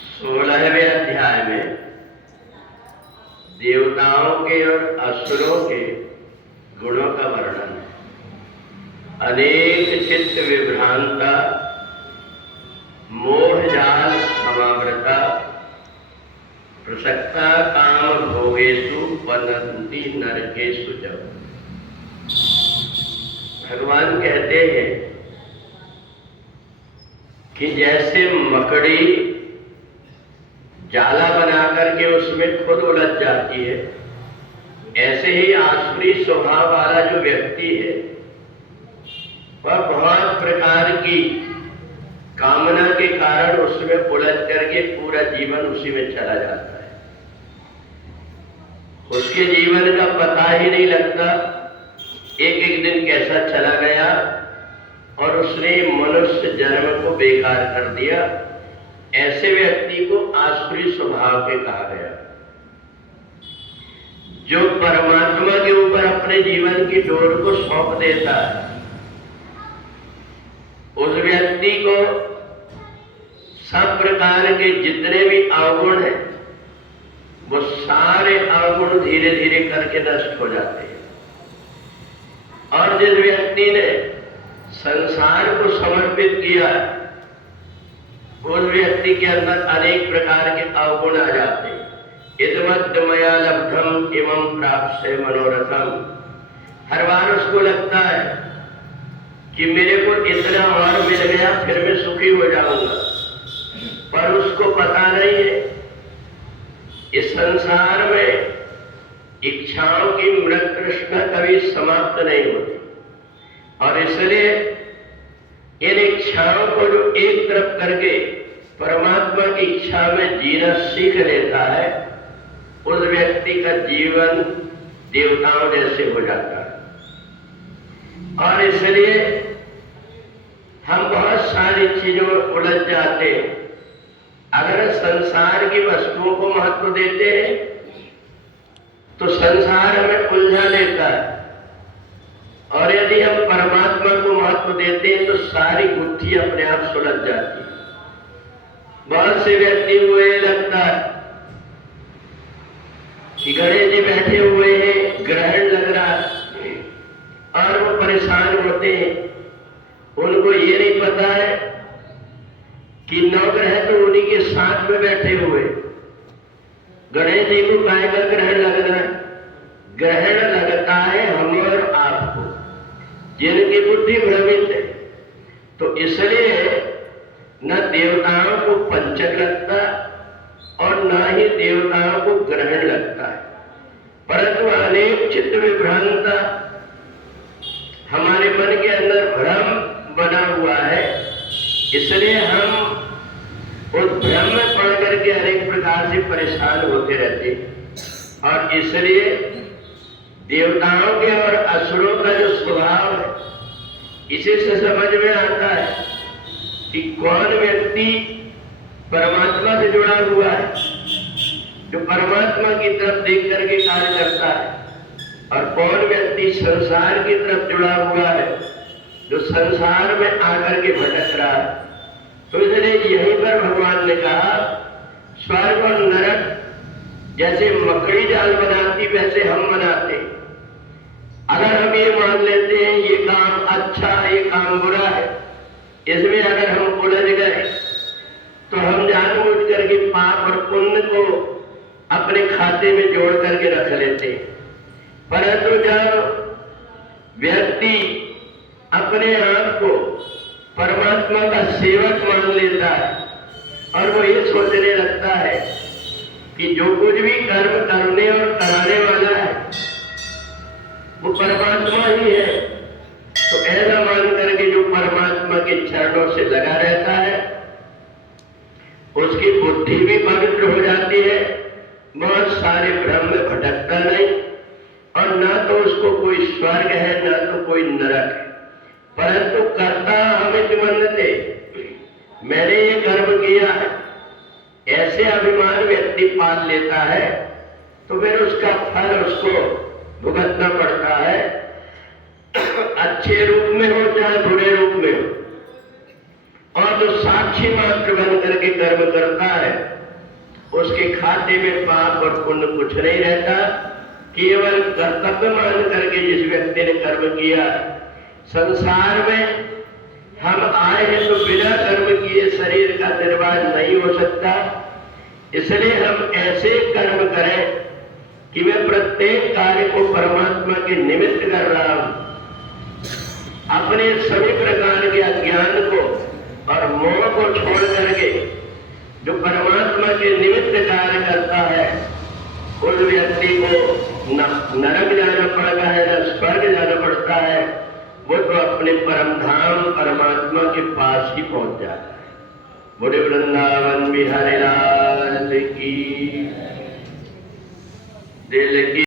16वें अध्याय में देवताओं के और असुरों के गुणों का वर्णन है। अनेक चित्त विभ्रांता, मोहजाल समावृता, प्रसक्ता काम भोगेषु पतन्ति नरकेषु च। भगवान कहते हैं कि जैसे मकड़ी जाला बना करके उसमें खुद उलझ जाती है, ऐसे ही आसुरी स्वभाव वाला जो व्यक्ति है वह बहुत प्रकार की कामना के कारण उसमें उलझ करके पूरा जीवन उसी में चला जाता है। उसके जीवन का पता ही नहीं लगता, एक एक दिन कैसा चला गया और उसने मनुष्य जन्म को बेकार कर दिया। ऐसे व्यक्ति को आसुरी स्वभाव के कहा गया। जो परमात्मा के ऊपर अपने जीवन की डोर को सौंप देता है, उस व्यक्ति को सब प्रकार के जितने भी अवगुण हैं वो सारे अवगुण धीरे धीरे करके नष्ट हो जाते हैं। और जिस व्यक्ति ने संसार को समर्पित किया, उस व्यक्ति के अंदर अनेक प्रकार के अवगुण आ जाते हैं। इदमद्य मया लब्धम इमं प्राप्स्ये मनोरथम। हर बार उसको लगता है कि मेरे को इतना और मिल गया फिर मैं सुखी हो जाऊंगा, पर उसको पता नहीं है इस संसार में इच्छाओं की मृत तृष्णा कभी समाप्त नहीं होती। और इसलिए इन इच्छाओं को जो एक तरफ करके परमात्मा की इच्छा में जीना सीख लेता है, उस व्यक्ति का जीवन देवताओं जैसे हो जाता है। और इसलिए हम बहुत सारी चीजों में उलझ जाते हैं। अगर संसार की वस्तुओं को महत्व देते हैं तो संसार हमें उलझा लेता है, और यदि हम परमात्मा को महत्व देते हैं तो सारी गुत्थी अपने आप सुलझ जाती है। बहुत से व्यक्ति को ये लगता है कि गणेश जी बैठे हुए हैं, ग्रहण लग रहा है, और वो परेशान होते हैं। उनको ये नहीं पता है कि नवग्रह तो उन्हीं के साथ में बैठे हुए। गणेश जी को काय का ग्रहण लग रहा है? ग्रहण लगता है हम और आपको, जिनकी बुद्धि भ्रमित है। तो इसलिए न देवताओं को पंचक लगता और न ही देवताओं को ग्रहण लगता है, परंतु अनेक चित्त विभ्रांता हमारे मन के अंदर भ्रम बना हुआ है। इसलिए हम उस भ्रम में पड़ करके अनेक प्रकार से परेशान होते रहते। और इसलिए देवताओं के और असुरों का जो स्वभाव है, इसी से समझ में आता है कि कौन व्यक्ति परमात्मा से जुड़ा हुआ है, जो परमात्मा की तरफ देख करके कार्य करता है, और कौन व्यक्ति संसार की तरफ जुड़ा हुआ है, जो संसार में आकर के भटक रहा है। तो इसलिए यहीं पर भगवान ने कहा स्वर्ग और नरक जैसे मकड़ी जाल बनाती वैसे हम बनाते। अगर हम ये मान लेते हैं ये काम अच्छा है, ये काम बुरा है, इसमें अगर हम उलझ गए तो हम जानबूझ करके पाप और पुण्य को अपने खाते में जोड़ करके रख लेते हैं। परंतु जब व्यक्ति अपने आप को परमात्मा का सेवक मान लेता है और वो ये सोचने लगता है कि जो कुछ भी कर्म करने और कराने वाला है वो परमात्मा ही है, तो ऐसा मान करके जो परमात्मा के चरणों से लगा रहता है उसकी बुद्धि भी पवित्र हो जाती है, बहुत सारे भ्रम में भटकता नहीं, और ना तो उसको कोई स्वर्ग है ना तो कोई नरक है। परंतु कर्ता हमें मनते, मैंने ये कर्म किया है, ऐसे अभिमान व्यक्ति पाल लेता है तो फिर उसका फल उसको भुगतना पड़ता है, अच्छे रूप में हो चाहे बुरे रूप में हो। और जो साक्षी मात्र बन कर करके कर्म करता है उसके खाते में पाप और पुण्य कुछ नहीं रहता। केवल कर्तव्य मान करके जिस व्यक्ति ने कर्म किया, संसार में हम आए हैं तो बिना कर्म किए शरीर का निर्वाह नहीं हो सकता। इसलिए हम ऐसे कर्म करें कि मैं प्रत्येक कार्य को परमात्मा के निमित्त कर रहा हूं। अपने सभी प्रकार के अज्ञान को और मोह को छोड़ करके जो परमात्मा के निमित्त कार्य करता है उस व्यक्ति को न नरक जाना पड़ता है न स्वर्ग जाना पड़ता है, वो तो अपने परम धाम परमात्मा के पास ही पहुंच जाता है। बोले वृंदावन बिहारी लाल की दिल की